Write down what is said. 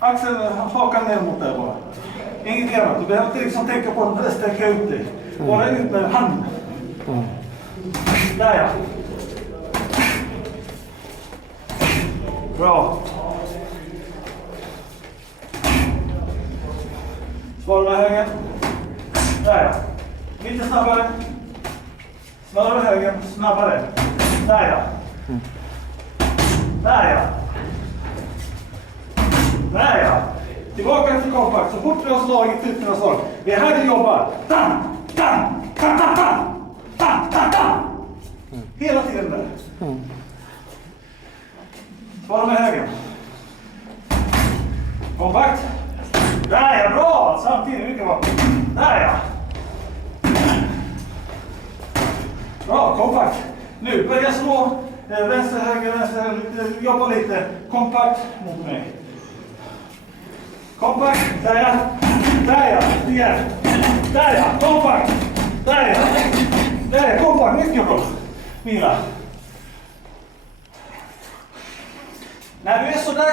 Axel, hakan ner mot dig bara. Inget annat. Du behöver inte liksom tänka på att sträcka ut dig. Bara ut med handen. Där ja. Bra. Svara med högen. Där ja. Lite snabbare. Svara med högen. Snabbare. Där ja. Där ja. Där ja. Tillbaka till kompakt. Så fort vi har slagit ut dina slag. Det är här du jobbar. Tam, tam, tam, tam, tam. Tam, tam, tam. Hela tiden där. Svara med högen. Kompakt. Där ja, bra. Samtidigt, mycket bra. Där ja. Bra, kompakt. Nu börja slå vänster, höger, jobba lite. Kompakt mot mig. Kompakt, där ja. Där ja, igen. Där ja, kompakt. Där ja. Där ja, kompakt, mycket bra. Vila. När du är så där